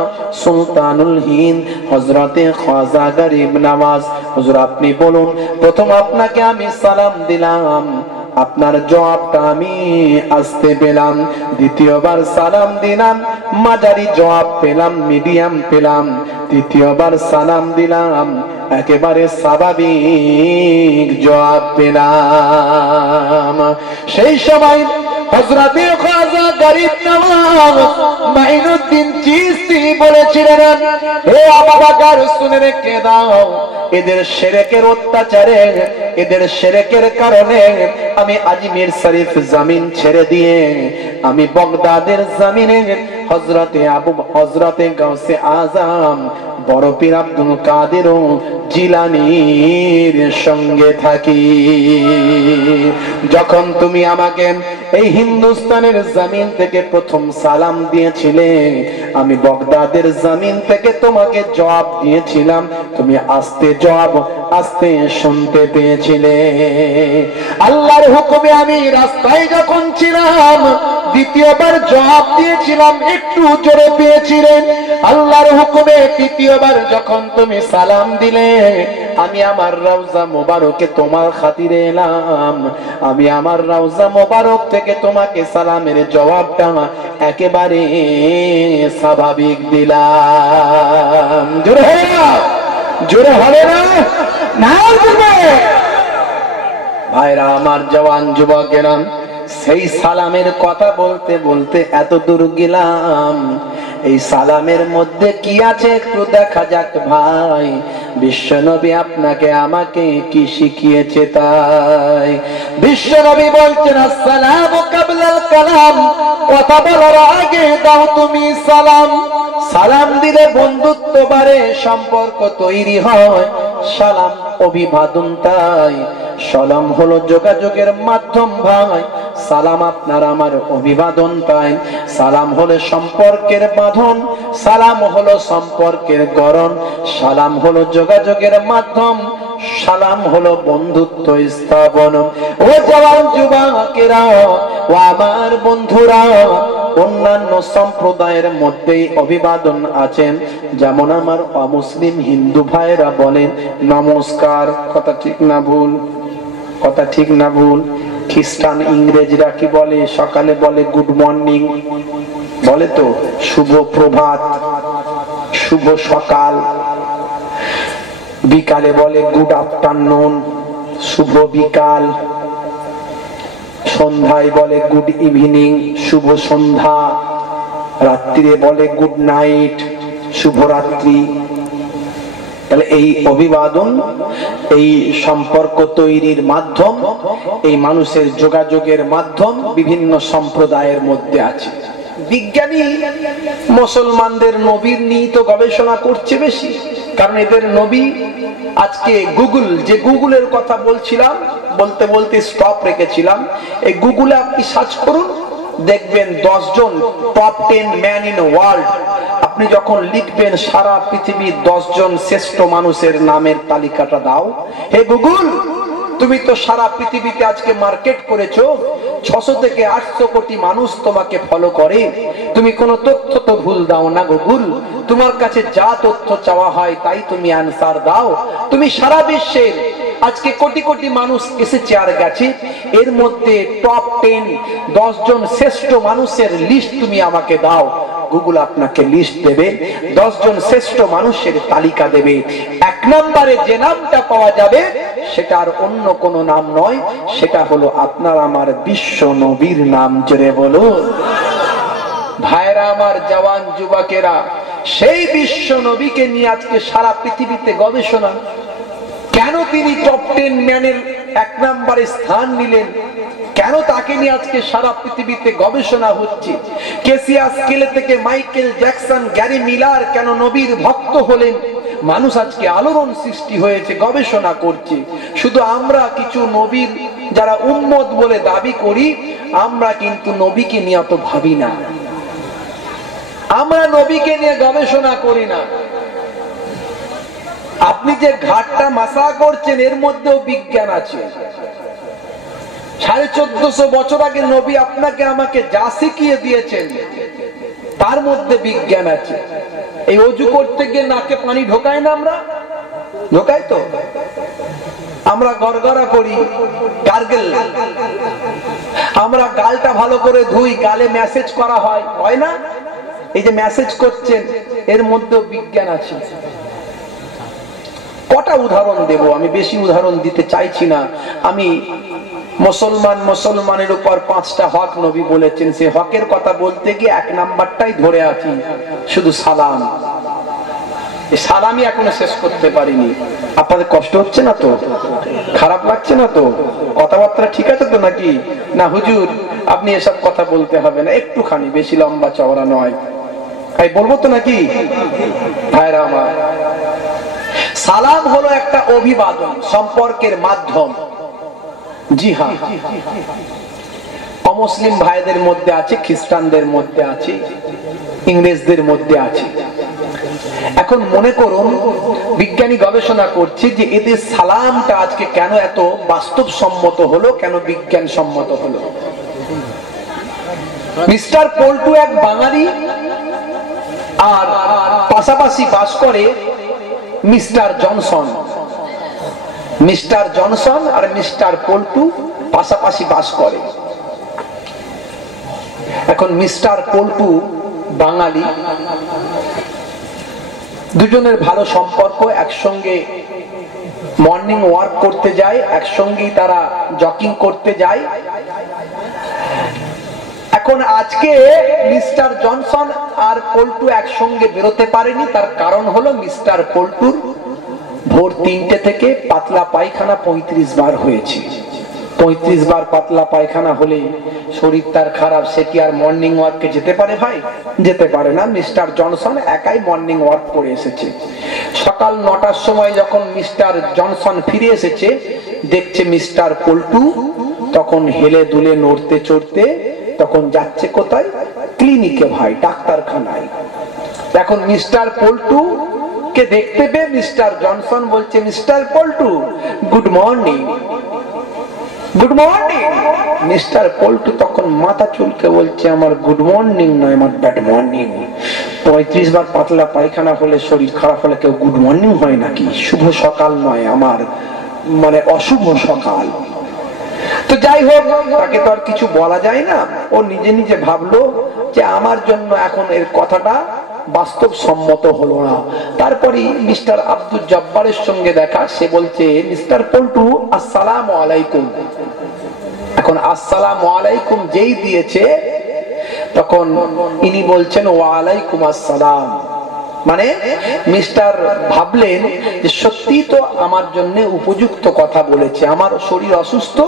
সুলতানুল হিন্দ হযরতে খাজা গরিব নওয়াজ, হুজুর আপনি বলুন, প্রথম আপনাকে আমি সালাম দিলাম, আপনার জবাবটা আমি আসতে পেলাম। দ্বিতীয়বার সালাম দিলাম, মাঝারি জবাব পেলাম, মিডিয়াম পেলাম। তৃতীয়বার সালাম দিলাম, একেবারে স্বাভাবিক জবাব পেলাম। সেই সময় হযরতে খাজা গরিব নওয়াজ মাইনুদ্দিন চিশতি বলেছিলেন, হে আবু বকর শুনে রেখে দাও, এদের শিরকের অত্যাচারে, এদের শিরকের কারণে আমি আজমির শরীফ জমিন ছেড়ে দিয়ে আমি বাগদাদের জমিনে হযরতে গাউসে আজম বড় পীর আব্দুল কাদের জিলানীর সঙ্গে থাকি। যখন তুমি আমাকে এই হিন্দুস্তানের জমিন থেকে প্রথম সালাম দিয়েছিলে, আমি বাগদাদের জমিন থেকে তোমাকে জবাব দিয়েছিলাম, তুমি আস্তে জবাব আস্তে শুনতে পেয়েছিলে। আল্লাহর হুকুমে আমি রাস্তায় যখন ছিলাম দ্বিতীয়বার জবাব দিয়েছিলাম, একটু জোরে পেয়েছিলেন। আল্লাহর হুকুমে তৃতীয়বার যখন তুমি সালাম দিলে, আমি আমার রওজা মোবারকে তোমার খাতিরে এলাম, আমি আমার রওজা মোবারক থেকে তোমাকে সালামের জবাবটা একেবারে স্বাভাবিক দিলাম। জোরে হবে না? জোরে হবে না? না জোরে। ভাইরা আমার, জওয়ান যুবকেরা, সেই সালামের কথা বলতে বলতে এত দূর গেলাম। এই সালামের মধ্যে কি আছে একটু দেখা যাক ভাই। বিশ্বনবী আপনাকে আমাকে কি শিখিয়েছে তাই। বিশ্বনবী বলছেন, আসসালামু কাবলাল কালাম, কথা বলার আগে দাও তুমি সালাম। সালাম দিলে বন্ধুত্ব বাড়ে, সম্পর্ক তৈরি হয়। সালাম অভিবাদন, তাই সালাম হলো যোগাযোগের মাধ্যম ভাই। সালাম আপনার আমার অভিবাদন, তাই সালাম হলো সম্পর্কের বাঁধন, সালাম হলো সম্পর্কের গড়ন, সালাম হলো যোগাযোগের মাধ্যম, সালাম হলো বন্ধুত্ব স্থাপন। ও জওয়ান যুবকেরা, ও আমার বন্ধুরা, অন্যান্য সম্প্রদায়ের মধ্যেই অভিবাদন আছেন। যেমন আমার অমুসলিম হিন্দু ভাইরা বলেন নমস্কার, কথা ঠিক না ভুল? কথা ঠিক না ভুল? খ্রিস্টান ইংরেজরা কি বলে? সকালে বলে গুড মর্নিং, বলে তো শুভ প্রভাত, শুভ সকাল। বিকালে বলে গুড আফটারনুন, শুভ বিকাল। সন্ধ্যায় বলে গুড ইভিনিং, শুভ সন্ধ্যা। রাত্রিরে বলে গুড নাইট, শুভ রাত্রি। তাহলে এই অভিবাদন, এই সম্পর্ক তৈরির মাধ্যম, এই মানুষের যোগাযোগের মাধ্যম বিভিন্ন সম্প্রদায়ের মধ্যে আছে। বিজ্ঞানী মুসলমানদের নবীর নিয়ে তো গবেষণা করছে বেশি, কারণ এদের নবী আজকে গুগল, যে গুগলের কথা বলছিলাম, বলতে বলতে স্টপ রেখেছিলাম, এই গুগলে আপনি সার্চ করুন, দেখবেন 10 জন টপ 10 ম্যান ইন ওয়ার্ল্ড। আপনি যখন লিখবেন সারা পৃথিবীর 10 জন শ্রেষ্ঠ মানুষের নামের তালিকাটা দাও। হে গুগল, তুমি তো সারা পৃথিবীতে আজকে মার্কেট করেছো, 600 থেকে 800 কোটি মানুষ তোমাকে ফলো করে, তুমি কোনো তথ্য তো ভুল দাও না গুগল। তোমার কাছে যা তথ্য চাওয়া হয় তাই তুমি অ্যানসার দাও। তুমি সারা বিশ্বের আজকে কোটি কোটি মানুষ এসেছে আর গেছে, এর মধ্যে টপ 10 জন শ্রেষ্ঠ মানুষের লিস্ট তুমি আমাকে দাও। গুগল আপনাকে লিস্ট দেবে, 10 জন শ্রেষ্ঠ মানুষের তালিকা দেবে। 1 নম্বরে যে নামটা পাওয়া যাবে সেটা আর অন্য কোন নাম নয়, সেটা হলো আপনার আমার বিশ্ব নবীর নাম। জোরে বলুন। ভাইরা আমার, জওয়ান যুবকেরা, সেই বিশ্ব নবীকে নিয়ে আজকে সারা পৃথিবীতে গবেষণা। কেন তিনি টপ 10 ম্যানের 1 নম্বরে স্থান নিলেন? কেন তাকে নিয়ে আজকে সারা পৃথিবীতে গবেষণা হচ্ছে? কেসিয়াস কেলে থেকে মাইকেল জ্যাকসন, গ্যারি মিলার কেন নবীর ভক্ত হলেন? মানুষ আজকে আলোড়ন সৃষ্টি হয়েছে, গবেষণা করছে। শুধু আমরা কিছু নবীর যারা উম্মত বলে দাবি করি, আমরা কিন্তু নবীকে নিয়ে অত ভাবি না, আমরা নবীকে নিয়ে গবেষণা করি না। আপনি যে ঘাটটা মাসা করছেন এর মধ্যেও বিজ্ঞান আছে। 1450 বছর আগে নবী আপনাকে আমাকে যা শিখিয়ে দিয়েছেন তার মধ্যে বিজ্ঞান আছে। এই অজু করতে গিয়ে নাকে পানি ঢোকায় না, আমরা ঢোকাই তো? আমরা গড়গড়া করি, গার্গেল, আমরা গালটা ভালো করে ধুই, গালে মেসেজ করা হয়, হয় না? এই যে মেসেজ করছেন এর মধ্যে বিজ্ঞান আছে। কটা উদাহরণ দেব, আমি বেশি উদাহরণ দিতে চাইছি না। আমি মুসলমানের উপর 5টা হক নবী বলেছেন, সে হকের কথা বলতে গিয়ে 1 নাম্বারটাই ধরে আছি, শুধু সালাম। এই সালামই এখনো শেষ করতে পারিনি। আপনাদের কষ্ট হচ্ছে না তো? খারাপ লাগছে না তো? কথাবার্তা ঠিক আছে তো নাকি? না হুজুর আপনি এসব কথা বলতে হবে না, একটুখানি, বেশি লম্বা চওড়া নয়, তাই বলবো তো নাকি? ভাইরা আমার, সালাম হলো একটা অভিবাদন, সম্পর্কের মাধ্যম। জি হ্যাঁ, অমুসলিম ভাইদের মধ্যে আছে, খ্রিস্টানদের মধ্যে আছে, ইংরেজদের মধ্যে আছে। এখন মনে করুন বিজ্ঞানী গবেষণা করছে যে এদের সালামটা আজকে কেন এত বাস্তবসম্মত হলো, কেন বিজ্ঞান সম্মত হলো। মিস্টার পল্টু এক বাঙালি, আর পাশাপাশি বাস করে মিস্টার জনসন। মিস্টার জনসন আর মিস্টার পল্টু পাশাপাশি বাস করে। এখন মিস্টার পল্টু বাঙালি, দুজনের ভালো সম্পর্ক, একসঙ্গে মর্নিং ওয়াক করতে যায়, একসঙ্গেই তারা জগিং করতে যায়। এখন আজকে মিস্টার জনসন আর পল্টু একসঙ্গে বেরোতে পারেনি, তার কারণ হলো মিস্টার পল্টুর ভোর 3টে থেকে পাতলা পায়খানা 35 বার হয়েছে। 35 বার পাতলা পায়খানা হলে শরীর তার খারাপ, সে কি আর মর্নিং ওয়ার্কে যেতে পারে? ভাই যেতে পারে না। মিস্টার জনসন একাই মর্নিং ওয়ার্ক করে এসেছে। সকাল 9টার সময় যখন মিস্টার জনসন ফিরে এসেছে, দেখছে মিস্টার পল্টু তখন হেলে দুলে নড়তে চড়তে তখন যাচ্ছে কোথায়? ক্লিনিকে ভাই, ডাক্তারখানায়। এখন মিস্টার পল্টু কে দেখতে পেয়ে মিস্টার জনসন বলছে, mister Paltu good morning, good morning. Mister Paltu তখন মাথা চুলকে বলছে, আমার গুড মর্নিং নয়, আমার ব্যাড মর্নিং। 35 বার পাতলা পায়খানা হলে, শরীর খারাপ হলে কেউ গুড মর্নিং হয় নাকি? শুভ সকাল নয়, আমার মানে অশুভ সকাল। তো যাই হোক, তাকে তো আর কিছু বলা যায় না। ও নিজে নিজে ভাবলো যে আমার জন্য এখন এর কথাটা বাস্তবসম্মত হলো না। তারপরে মিস্টার আব্দুল জব্বারের সঙ্গে দেখা, সে বলছে, মিস্টার পল্টু আসসালামু আলাইকুম। এখন আসসালামু আলাইকুম যেই দিয়েছে, তখন ইনি বলছেন ওয়া আলাইকুম আসসালাম। মানে মিস্টার ভাবলেন যে সত্যি তো আমার জন্য উপযুক্ত কথা বলেছে, আমার শরীর অসুস্থ,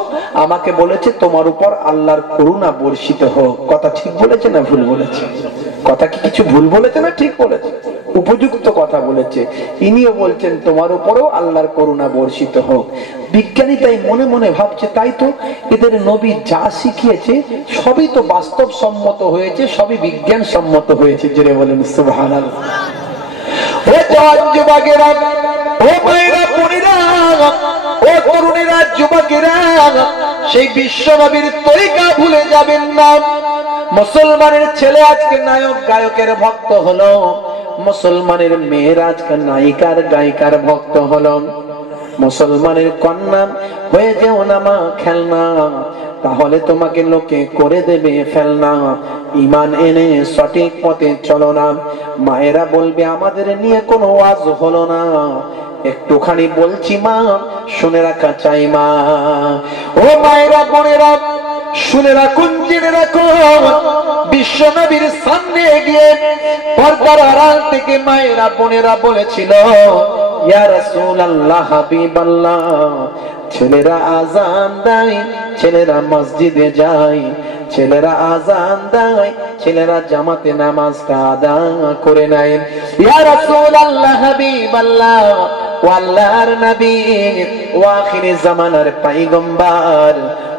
আমাকে বলেছে তোমার উপর আল্লাহর করুণা বর্ষিত হোক। কথা ঠিক বলেছে না ভুল বলেছে? কথা কি কিছু ভুল বলেছে না ঠিক বলেছে? উপযুক্ত কথা বলেছে। ইনিও বলছেন তোমার উপরেও আল্লাহর করুণা বর্ষিত হোক। বিজ্ঞানী তাই মনে মনে ভাবছে, তাই তো, এদের নবী যা শিখিয়েছে সবই তো বাস্তবসম্মত হয়েছে, সবই বিজ্ঞান সম্মত হয়েছে। জোরে বলেন সুবহানাল্লাহ। ও যুবকেরা, ও মায়েরা, বোনেরা, ও তরুণেরা, যুবকেরা, সেই বিশ্ব নবীর তরিকা ভুলে যাবেন না। মুসলমানের ছেলে আজকে নায়ক গায়কের ভক্ত হলো, মুসলমানের মেয়েরা আজকে নায়িকার গায়িকার ভক্ত হলো। মুসলমানের কন্যা হয়ে যেও না মা খেলনা, তাহলে তোমাকে লোকে করে দেবে ফেলনা। ঈমান এনে সঠিক পথে চলো না, মায়েরা বলবে আমাদের নিয়ে কোনো ওয়াজ হলো না। একটুখানি বলছি মা, শুনে রাখা চাই মা। ও মায়েরা, বোনেরা, শুনে রাখুন, জেনে রাখুন, বিশ্ব নবীর সামনে গিয়ে পর্দার আড়াল থেকে মায়েরা বোনেরা বলেছিল, ইয়া রাসূলুল্লাহ, হাবিবাল্লাহ, ছেলেরা আযান দেয়, ছেলেরা মসজিদে যায়, ছেলেরা আযান দেয়, ছেলেরা জামাতে নামাজটা আদায় করে নেয়। ইয়া রাসূলুল্লাহ, হাবিবাল্লাহ, ও আল্লাহর নবী, ও আখিরি জামানার পয়গম্বর,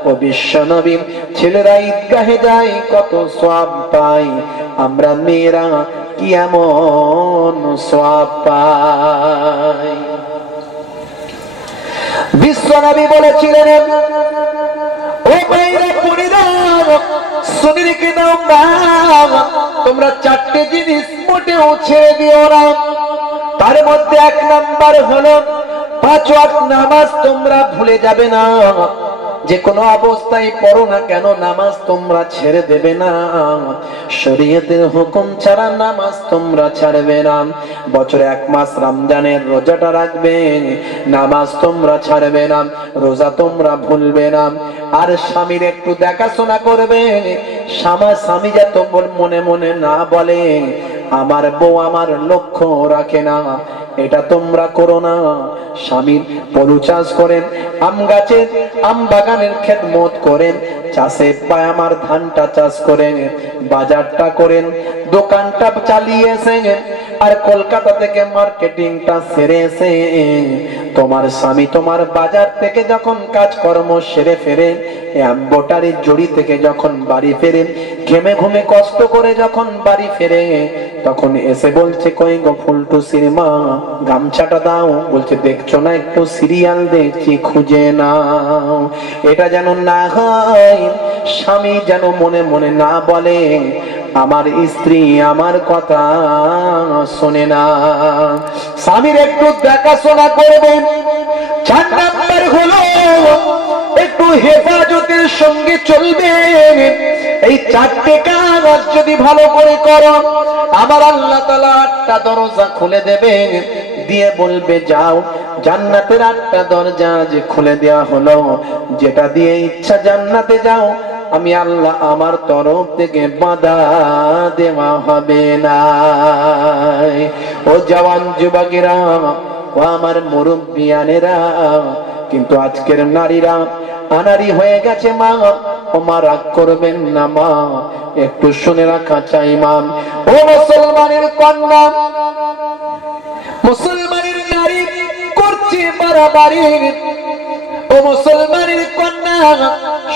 ও বিশ্ব নবী, ছেলেরা ঈদগাহে যায়, কত সওয়াব পায়, আমরা মেয়েরা কি এমন সওয়াব পাই? বিশ্ব নবী বলেছিলেন, ও মেয়েরা, বোনেরা, শুনে রেখে দাও মা, তোমরা 4টে জিনিস মোটেও ছেড়ে দিও না। তার মধ্যে 1 নাম্বার হলো 5 ওয়াক্ত নামাজ তোমরা ভুলে যাবে না, যে কোনো অবস্থায় পড়ো না কেন নামাজ তোমরা ছেড়ে দেবে না। শরীয়তের হুকুম ছাড়া নামাজ তোমরা ছাড়বে না। বছরে 1 মাস রমজানের রোজাটা রাখবে, নামাজ তোমরা ছাড়বে না, রোজা তোমরা ভুলবে না। আর স্বামীর একটু দেখাশোনা করবে, স্বামী যাতে মনে মনে না বলে আমার বউ আমার লক্ষ্য রাখে না, এটা তোমরা করো না। স্বামীর পলু চাষ করেন, আম গাছের আম বাগানের খেদমত করেন, চাষে পায় আমার ধানটা চাষ করেন, বাজারটা করেন, দোকানটা চালিয়েছেন, আর কলকাতা থেকে মার্কেটিংটা সেরে এসে তোমার স্বামী তোমার বাজার থেকে যখন কাজকর্ম সেরে ফেরে, এম্বোটারির জড়ি থেকে যখন বাড়ি ফেরেন, ঘেমে ঘুমে কষ্ট করে যখন বাড়ি ফেরে, তখন এসে বলছে কই গো ফুলটু সিনেমা গামছাটা দাও, বলছে দেখছো না একটু সিরিয়াল দেখছি খুঁজে নাও। এটা যেন না হয়, স্বামী যেন মনে মনে না বলে আমার স্ত্রী আমার কথা শোনে না। স্বামীর একটু দেখাশোনা করবেন। 4 নাম্বার হলো একটু হেফাজতের সঙ্গে চলবেন। এই 4টে কাজ যদি ভালো করে করো, আমার আল্লাহ তাআলা 8টা দরজা খুলে দেবেন, দিয়ে বলবে যাও। জান্নাতের 8টা দরজা যে খুলে দেওয়া হলো, যেটা দিয়ে ইচ্ছা জান্নাতে যাও, আমি আল্লাহ আমার তরফ থেকে বাধা দেওয়া হবে না। ও জওয়ান যুবকেরা, ও আমার মুরব্বিয়ানেরা, কিন্তু আজকের নারীরা আনারি হয়ে গেছে। মা ও মা রাগ করবেন না মা, একটু শুনে রাখা চাই মা। ও মুসলমানের কন্যা, মুসলমানের নারী করছে বাড়াবাড়ি। ও মুসলমানের কন্যা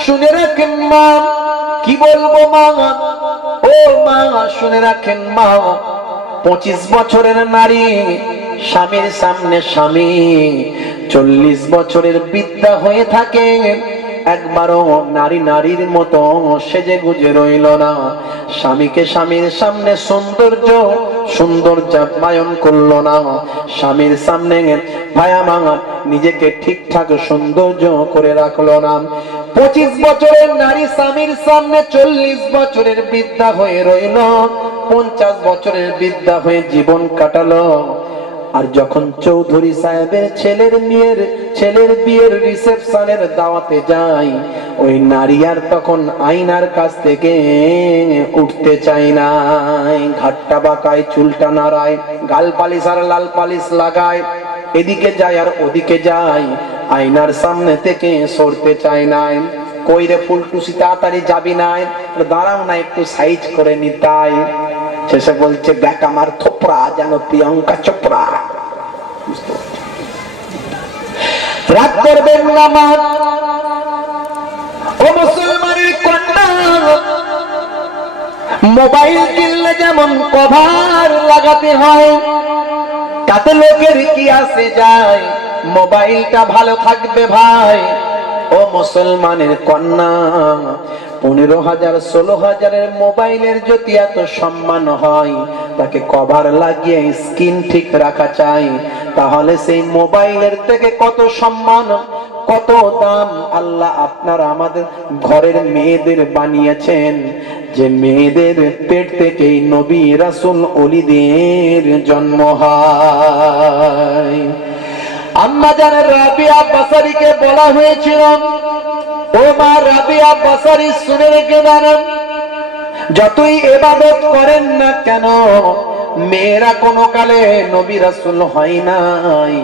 শুনে রাখেন মা, কি বলবো মা, ও মা শুনে রাখেন মা। 25 বছরের নারী স্বামীর সামনে স্বামী 40 বছরের বৃদ্ধা হয়ে থাকে, একবারও নারীর মতো সেজে গুজে রইল না। স্বামীকে স্বামীর সামনে সৌন্দর্যায়ন করলো না। স্বামীর সামনে ভায়া মাঙা নিজেকে ঠিকঠাক সৌন্দর্য করে রাখলো না। 25 বছরের নারী স্বামীর সামনে 40 বছরের বৃদ্ধা হয়ে রইল, 50 বছরের বৃদ্ধা হয়ে জীবন কাটালো। আর যখন চৌধুরী সাহেবের ছেলের বিয়ের রিসেপশনের দাওয়াতে যায়, ওই নারী আর তখন আয়নার কাছ থেকে উঠতে চায় না। ঘাটটা বাঁকায়, চুলটা নাড়ায়, গাল পালিশ আর লাল পালিশ লাগায়, এদিকে যায় আর ওদিকে যায়, আয়নার সামনে থেকে সরতে চায় না। কই রে ফুলটুসি তাড়াতাড়ি যাবি না, দাঁড়াও না একটু সাইজ করে নিতাই। শেষে বলছে দেখ আমার থোপড়া যেন প্রিয়াঙ্কা চোপড়া। রাগ করবেন না মা, ও মুসলমানের কন্যা। মোবাইল কিনলে যেমন কভার লাগাতে হয়, তাতে লোকের কি আসে যায়, মোবাইলটা ভালো থাকবে ভাই। ও মুসলমানের কন্যা, 15,000 16,000 মোবাইলের যদি এত সম্মান হয়, তাকে কভার লাগিয়ে স্ক্রিন ঠিক রাখা চাই, তাহলে সেই মোবাইলের থেকে কত সম্মান কত দাম আল্লাহ আপনারা আমাদের ঘরের মেয়েদের বানিয়েছেন, যে মেয়েদের পেট থেকেই নবী রাসূল ওলিদের জন্ম হয়। আম্মা জানের রাবিয়া বাসারীকে বলা হয়েছিল, ও মা রাবিয়া বাসারী শুনে রেখে জানেন, যতই ইবাদত করেন না কেন মেয়েরা কোনো কালে নবী রাসূল হয় নাই।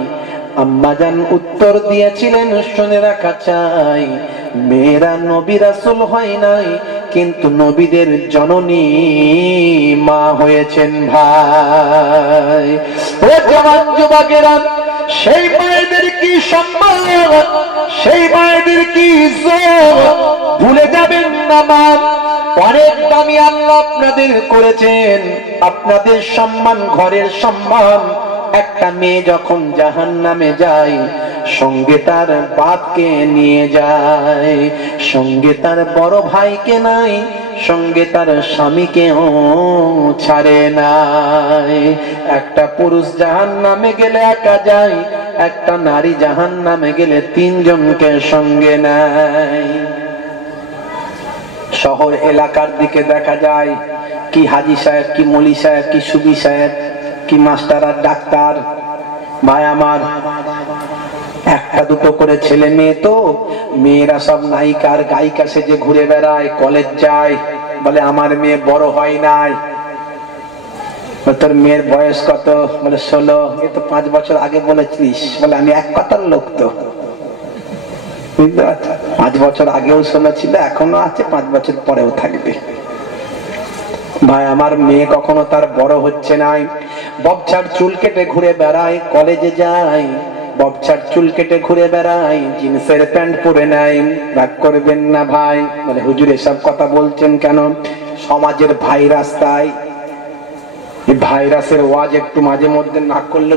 আম্মা জান উত্তর দিয়েছিলেন, শুনে রাখা চাই, মেয়েরা নবী রাসূল হয় নাই, কিন্তু নবীদের জননী মা হয়েছেন ভাই। ও জওয়ান যুবকেরা, সেই মায়েদের কি সম্মান, সেই মায়েদের কি ইজ্জত ভুলে যাবেন না মা। অনেক দামি আল্লাহ আপনাদের করেছেন, আপনাদের সম্মান ঘরের সম্মান। একটা মেয়ে যখন জাহান্নামে যায়, সঙ্গে তার বাপকে নিয়ে যায়, সঙ্গে তার বড় ভাইকে নাই, সঙ্গে তার স্বামীকেও ছাড়ে নাই। একটা পুরুষ জাহান্নামে গেলে একা যায়, একটা নারী জাহান্নামে গেলে 3 জনকে সঙ্গে নেয়। শহর এলাকার দিকে দেখা যায় কি হাজি সাহেব, কি মলি সাহেব, কি সুবি সাহেব, কি মাস্টার আর ডাক্তার। ভাই আমার, একটা দুটো করে ছেলে মেয়ে, তো মেয়েরা সব নায়িকার গায়িকা সেজে ঘুরে বেড়ায়, কলেজ যায়, বলে আমার মেয়ে বড় হয় নাই। তোর মেয়ের বয়স কত? বলে 16। এ তো 5 বছর আগে বলেছিস। বলে আমি এক কথার লোক তো, 5 বছর আগেও শুনেছিল, এখনো আছে, 5 বছর পরেও থাকবে। ভাই আমার, মেয়ে কখনো তার বড় হচ্ছে নাই। ববছাড় চুল কেটে ঘুরে বেড়ায়, কলেজে যায়, ববছাড় চুল কেটে ঘুরে বেড়ায়, জিন্সের প্যান্ট পরে নাই। রাগ করবেন না ভাই। বলে হুজুর এসব কথা বলছেন কেন? সমাজের ভাইরাস, তাই। এই ভাইরাসের ওয়াজ একটু মাঝে মধ্যে না করলে